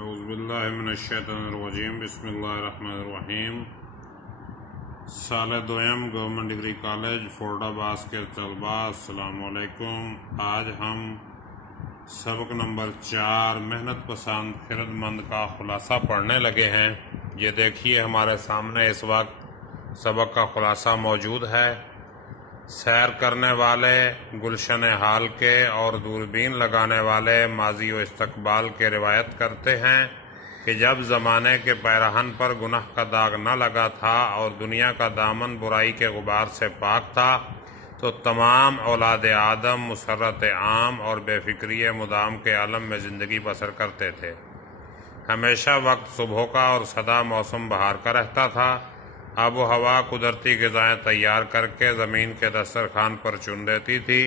اعوذ باللہ من الشیطان الرجیم بسم اللہ الرحمن الرحیم۔ سال دویم گورنمنٹ ڈگری کالج فورڈ آباد کے طلباء السلام علیکم۔ آج ہم سبق نمبر 4 محنت پسند خرد مند کا خلاصہ پڑھنے لگے ہیں۔ یہ دیکھیے ہمارے سامنے اس وقت سبق کا خلاصہ موجود ہے۔ سیر کرنے والے گلشن حال کے اور دوربین لگانے والے ماضی و استقبال کے روایت کرتے ہیں کہ جب زمانے کے پیرہن پر گناہ کا داغ نہ لگا تھا اور دنیا کا دامن برائی کے غبار سے پاک تھا تو تمام اولاد آدم مسرت عام اور بے فکری مدام کے عالم میں زندگی بسر کرتے تھے۔ ہمیشہ وقت صبح کا اور سدا موسم بہار کا رہتا تھا۔ آب و ہوا قدرتی غذائیں تیار کر کے زمین کے دسترخوان پر چن دیتی تھی۔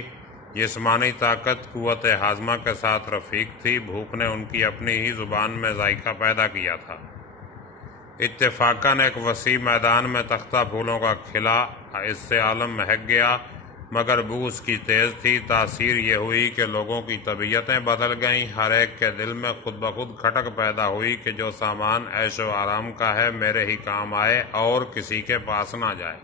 جسمانی طاقت قوت ہاضمہ کے ساتھ رفیق تھی۔ بھوک نے ان کی اپنی ہی زبان میں ذائقہ پیدا کیا تھا۔ اتفاقاً ایک وسیع میدان میں تختہ پھولوں کا کھلا، اس سے عالم مہک گیا، مگر بو اس کی تیز تھی۔ تاثیر یہ ہوئی کہ لوگوں کی طبیعتیں بدل گئیں۔ ہر ایک کے دل میں خود بخود کھٹک پیدا ہوئی کہ جو سامان عیش و آرام کا ہے میرے ہی کام آئے اور کسی کے پاس نہ جائے۔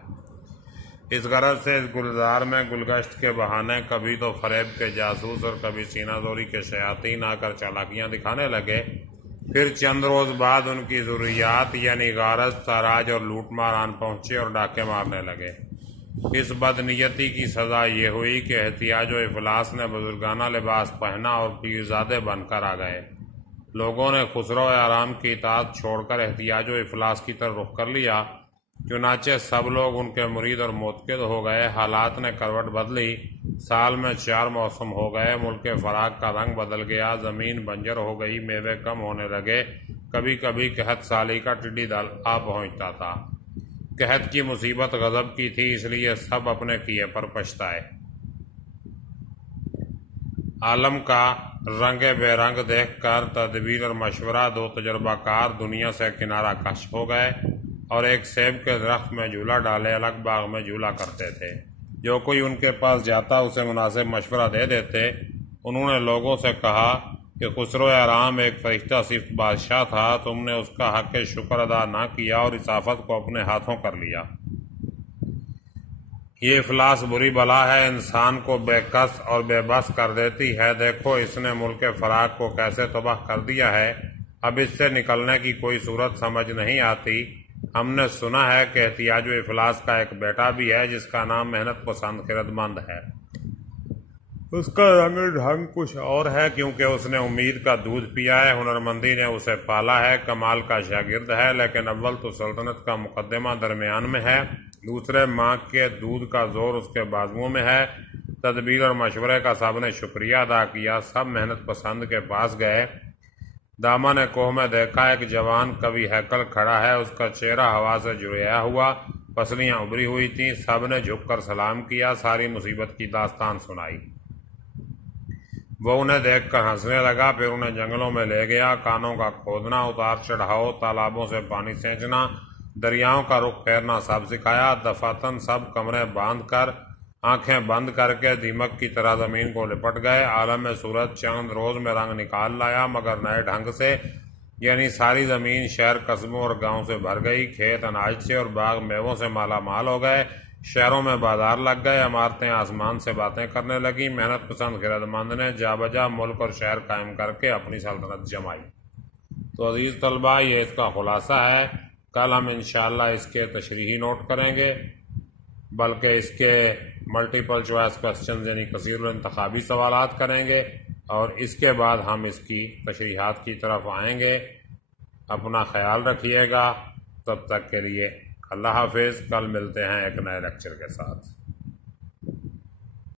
اس غرض سے اس گلزار میں گلگشت کے بہانے کبھی تو فریب کے جاسوس اور کبھی سینہ زوری کے شیاطین آ کر چالاکیاں دکھانے لگے۔ پھر چند روز بعد ان کی ضروریات یعنی غارت، تاراج اور لوٹ مار آن پہنچے اور ڈاکے مارنے لگے۔ اس بدنیتی کی سزا یہ ہوئی کہ احتیاج و افلاس نے بزرگانہ لباس پہنا اور پیرزادے بن کر آ گئے۔ لوگوں نے خسرو آرام کی اطاعت چھوڑ کر احتیاج و افلاس کی طرف رخ کر لیا۔ چنانچہ سب لوگ ان کے مرید اور متقد ہو گئے۔ حالات نے کروٹ بدلی۔ سال میں 4 موسم ہو گئے۔ ملک فراق کا رنگ بدل گیا۔ زمین بنجر ہو گئی، میوے کم ہونے لگے۔ کبھی کبھی قحط سالی کا ٹڈی دل آ پہنچتا تھا۔ قحط کی مصیبت غضب کی تھی، اس لیے سب اپنے کیے پر پچھتائے۔ عالم کا رنگ بے رنگ دیکھ کر تدبیر اور مشورہ دو تجربہ کار دنیا سے کنارہ کش ہو گئے اور ایک سیب کے درخت میں جھولا ڈالے الگ باغ میں جھولا کرتے تھے۔ جو کوئی ان کے پاس جاتا اسے مناسب مشورہ دے دیتے۔ انہوں نے لوگوں سے کہا کہ خسرو آرام ایک فرشتہ صفت بادشاہ تھا، تم نے اس کا حق شکر ادا نہ کیا اور اس آفت کو اپنے ہاتھوں کر لیا۔ یہ افلاس بری بلا ہے، انسان کو بے کس اور بے بس کر دیتی ہے۔ دیکھو اس نے ملک فراق کو کیسے تباہ کر دیا ہے۔ اب اس سے نکلنے کی کوئی صورت سمجھ نہیں آتی۔ ہم نے سنا ہے کہ احتیاج و افلاس کا ایک بیٹا بھی ہے جس کا نام محنت پسند خرد مند ہے۔ اس کا رنگ ڈھنگ کچھ اور ہے کیونکہ اس نے امید کا دودھ پیا ہے، ہنرمندی نے اسے پالا ہے، کمال کا شاگرد ہے، لیکن اول تو سلطنت کا مقدمہ درمیان میں ہے، دوسرے ماں کے دودھ کا زور اس کے بازوؤں میں ہے۔ تدبیر اور مشورے کا سب نے شکریہ ادا کیا۔ سب محنت پسند کے پاس گئے۔ دامن کوہ میں دیکھا ایک جوان کبھی ہیکل کھڑا ہے، اس کا چہرہ ہوا سے جڑیا ہوا، پسلیاں ابری ہوئی تھیں۔ سب نے جھک کر سلام کیا، ساری مصیبت کی داستان سنائی۔ وہ انہیں دیکھ کر ہنسنے لگا، پھر انہیں جنگلوں میں لے گیا۔ کانوں کا کھودنا، اتار چڑھاؤ، تالابوں سے پانی سینچنا، دریاؤں کا رخ پھیرنا سب سکھایا۔ دفاتن سب کمرے باندھ کر آنکھیں بند کر کے دیمک کی طرح زمین کو لپٹ گئے۔ عالم سورج چند روز میں رنگ نکال لایا مگر نئے ڈھنگ سے، یعنی ساری زمین شہر قصبوں اور گاؤں سے بھر گئی۔ کھیت اناج سے اور باغ میووں سے مالا مال ہو گئے۔ شہروں میں بازار لگ گئے، عمارتیں آسمان سے باتیں کرنے لگیں۔ محنت پسند خرد مند نے جا بجا ملک اور شہر قائم کر کے اپنی سلطنت جمائی۔ تو عزیز طلباء، یہ اس کا خلاصہ ہے۔ کل ہم انشاءاللہ اس کے تشریحی نوٹ کریں گے، بلکہ اس کے ملٹیپل چوائس کوسچنز یعنی کثیر الانتخابی سوالات کریں گے، اور اس کے بعد ہم اس کی تشریحات کی طرف آئیں گے۔ اپنا خیال رکھیے گا، تب تک کے لیے اللہ حافظ۔ کل ملتے ہیں ایک نئے لیکچر کے ساتھ۔